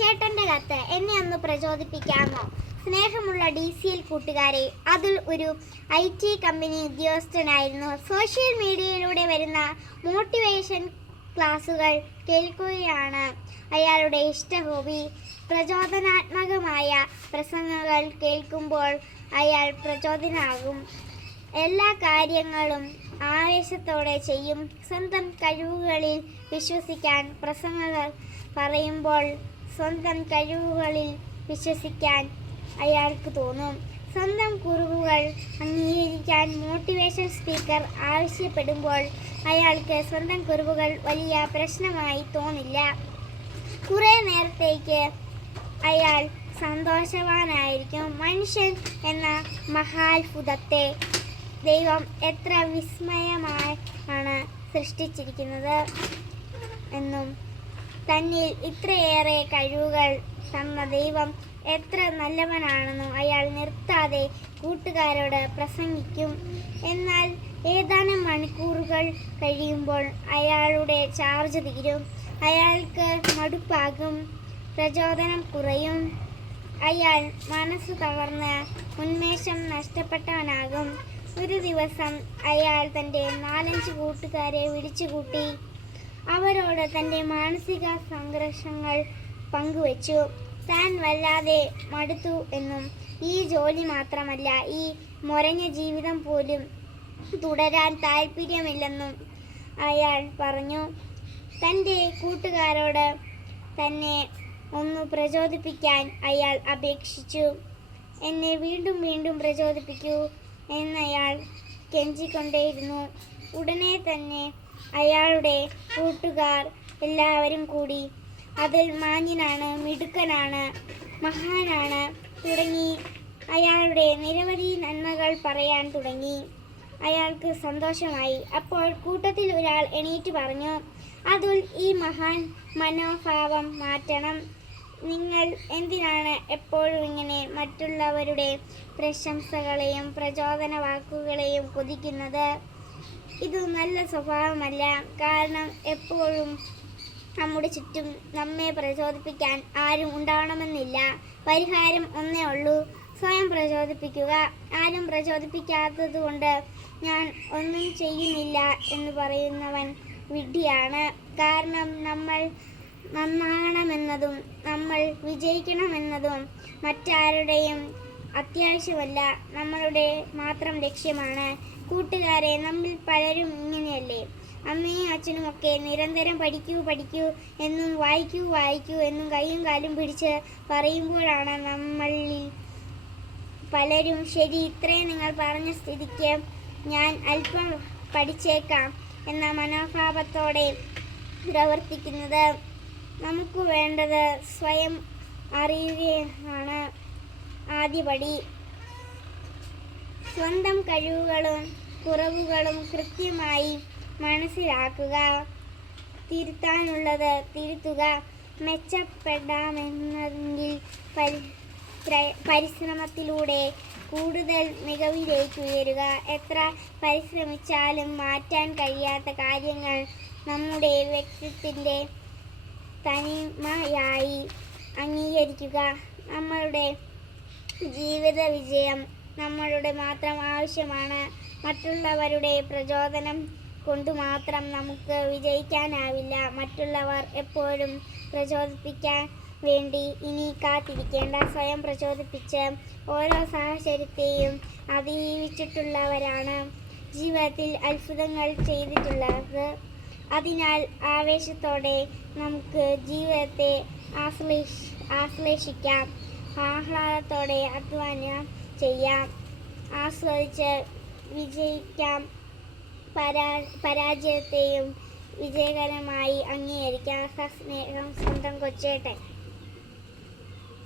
ചേട്ടൻ്റെ കത്ത് എന്നെ ഒന്ന് പ്രചോദിപ്പിക്കാമോ? സ്നേഹമുള്ള DCL കൂട്ടുകാരെ, അതിൽ ഒരു IT കമ്പനി ഉദ്യോഗസ്ഥനായിരുന്നു. സോഷ്യൽ മീഡിയയിലൂടെ വരുന്ന മോട്ടിവേഷൻ ക്ലാസുകൾ കേൾക്കുകയാണ് അയാളുടെ ഇഷ്ട ഹോബി. പ്രചോദനാത്മകമായ പ്രസംഗങ്ങൾ കേൾക്കുമ്പോൾ അയാൾ പ്രചോദനാകും. എല്ലാ കാര്യങ്ങളും ആവേശത്തോടെ ചെയ്യും. സ്വന്തം കഴിവുകളിൽ വിശ്വസിക്കാൻ പ്രസംഗങ്ങൾ പറയുമ്പോൾ സ്വന്തം കഴിവുകളിൽ വിശ്വസിക്കാൻ അയാൾക്ക് തോന്നും. സ്വന്തം കുറവുകൾ അംഗീകരിക്കാൻ മോട്ടിവേഷൻ സ്പീക്കർ ആവശ്യപ്പെടുമ്പോൾ അയാൾക്ക് സ്വന്തം കുറവുകൾ വലിയ പ്രശ്നമായി തോന്നില്ല. കുറേ നേരത്തേക്ക് അയാൾ സന്തോഷവാനായിരിക്കും. മനുഷ്യൻ എന്ന മഹാത്ഭുതത്തെ ദൈവം എത്ര വിസ്മയമാണ് സൃഷ്ടിച്ചിരിക്കുന്നത് എന്നും തന്നിൽ ഇത്രയേറെ കഴിവുകൾ തന്ന ദൈവം എത്ര നല്ലവനാണെന്നും അയാൾ നിർത്താതെ കൂട്ടുകാരോട് പ്രസംഗിക്കും. എന്നാൽ ഏതാനും മണിക്കൂറുകൾ കഴിയുമ്പോൾ അയാളുടെ ചാർജ് തീരും. അയാൾക്ക് മടുപ്പാകും. പ്രചോദനം കുറയും. അയാൾ മനസ്സ് തകർന്ന് ഉന്മേഷം നഷ്ടപ്പെട്ടവനാകും. ഒരു ദിവസം അയാൾ തൻ്റെ 4-5 കൂട്ടുകാരെ വിളിച്ചുകൂട്ടി. അവരോട് തൻ്റെ മാനസിക സംഘർഷങ്ങൾ പങ്കുവച്ചു. താൻ വല്ലാതെ മടുത്തു എന്നും ഈ ജോലി മാത്രമല്ല, ഈ മൊരഞ്ഞ ജീവിതം പോലും തുടരാൻ താല്പര്യമില്ലെന്നും അയാൾ പറഞ്ഞു. തൻ്റെ കൂട്ടുകാരോട് തന്നെ ഒന്ന് പ്രചോദിപ്പിക്കാൻ അയാൾ അപേക്ഷിച്ചു. എന്നെ വീണ്ടും വീണ്ടും പ്രചോദിപ്പിക്കൂ എന്നയാൾ കെഞ്ചിക്കൊണ്ടേയിരുന്നു. ഉടനെ തന്നെ അയാളുടെ കൂട്ടുകാർ എല്ലാവരും കൂടി അതിൽ മാന്യനാണ്, മിടുക്കനാണ്, മഹാനാണ് തുടങ്ങി അയാളുടെ നിരവധി നന്മകൾ പറയാൻ തുടങ്ങി. അയാൾക്ക് സന്തോഷമായി. അപ്പോൾ കൂട്ടത്തിൽ ഒരാൾ എണീറ്റ് പറഞ്ഞു, അതുൽ, ഈ മഹാൻ മനോഭാവം മാറ്റണം. നിങ്ങൾ എന്തിനാണ് എപ്പോഴും ഇങ്ങനെ മറ്റുള്ളവരുടെ പ്രശംസകളെയും പ്രചോദന വാക്കുകളെയും കൊതിക്കുന്നത്? ഇത് നല്ല സ്വഭാവമല്ല. കാരണം എപ്പോഴും നമ്മുടെ ചുറ്റും നമ്മെ പ്രചോദിപ്പിക്കാൻ ആരും ഉണ്ടാവണമെന്നില്ല. പരിഹാരം ഒന്നേ ഉള്ളൂ, സ്വയം പ്രചോദിപ്പിക്കുക. ആരും പ്രചോദിപ്പിക്കാത്തതുകൊണ്ട് ഞാൻ ഒന്നും ചെയ്യുന്നില്ല എന്ന് പറയുന്നവൻ വിഡ്ഢിയാണ്. കാരണം നമ്മൾ നന്നാകണമെന്നതും നമ്മൾ വിജയിക്കണമെന്നതും മറ്റാരുടെയും അത്യാവശ്യമല്ല, നമ്മളുടെ മാത്രം ലക്ഷ്യമാണ്. കൂട്ടുകാരെ, നമ്മിൽ പലരും ഇങ്ങനെയല്ലേ? അമ്മയും അച്ഛനുമൊക്കെ നിരന്തരം പഠിക്കൂ പഠിക്കൂ എന്നും വായിക്കൂ വായിക്കൂ എന്നും കൈയും കാലും പിടിച്ച് പറയുമ്പോഴാണ് നമ്മളിൽ പലരും ശരി, ഇത്രയും നിങ്ങൾ പറഞ്ഞ സ്ഥിതിക്ക് ഞാൻ അല്പം പഠിച്ചേക്കാം എന്ന മനോഭാവത്തോടെ പ്രവർത്തിക്കുന്നത്. നമുക്ക് വേണ്ടത് സ്വയം അറിയുകയാണ് ആദ്യപടി. സ്വന്തം കഴിവുകളും കുറവുകളും കൃത്യമായി മനസ്സിലാക്കുക. തിരുത്താനുള്ളത് തിരുത്തുക. മെച്ചപ്പെടാമെന്നതിൽ പരിശ്രമത്തിലൂടെ കൂടുതൽ മികവിലേക്ക് ഉയരുക. എത്ര പരിശ്രമിച്ചാലും മാറ്റാൻ കഴിയാത്ത കാര്യങ്ങൾ നമ്മുടെ വ്യക്തിത്വത്തിൻ്റെ തനിമയായി അംഗീകരിക്കുക. നമ്മളുടെ ജീവിത വിജയം നമ്മളുടെ മാത്രം ആവശ്യമാണ്. മറ്റുള്ളവരുടെ പ്രചോദനം കൊണ്ട് മാത്രം നമുക്ക് വിജയിക്കാനാവില്ല. മറ്റുള്ളവർ എപ്പോഴും പ്രചോദിപ്പിക്കാൻ വേണ്ടി ഇനി കാത്തിരിക്കേണ്ട. സ്വയം പ്രചോദിപ്പിച്ച് ഓരോ സാഹചര്യത്തെയും അതിജീവിച്ചിട്ടുള്ളവരാണ് ജീവിതത്തിൽ അത്ഭുതങ്ങൾ ചെയ്തിട്ടുള്ളത്. അതിനാൽ ആവേശത്തോടെ നമുക്ക് ജീവിതത്തെ ആശ്ലേഷിക്കാം. ആഹ്ലാദത്തോടെ അധ്വാനം ചെയ്യാം. ആസ്വദിച്ച് വിജയിക്കാം. പരാജയത്തെയും വിജയകരമായി അംഗീകരിക്കാം. സസ്നേഹം, സ്വന്തം കൊച്ചേട്ടൻ.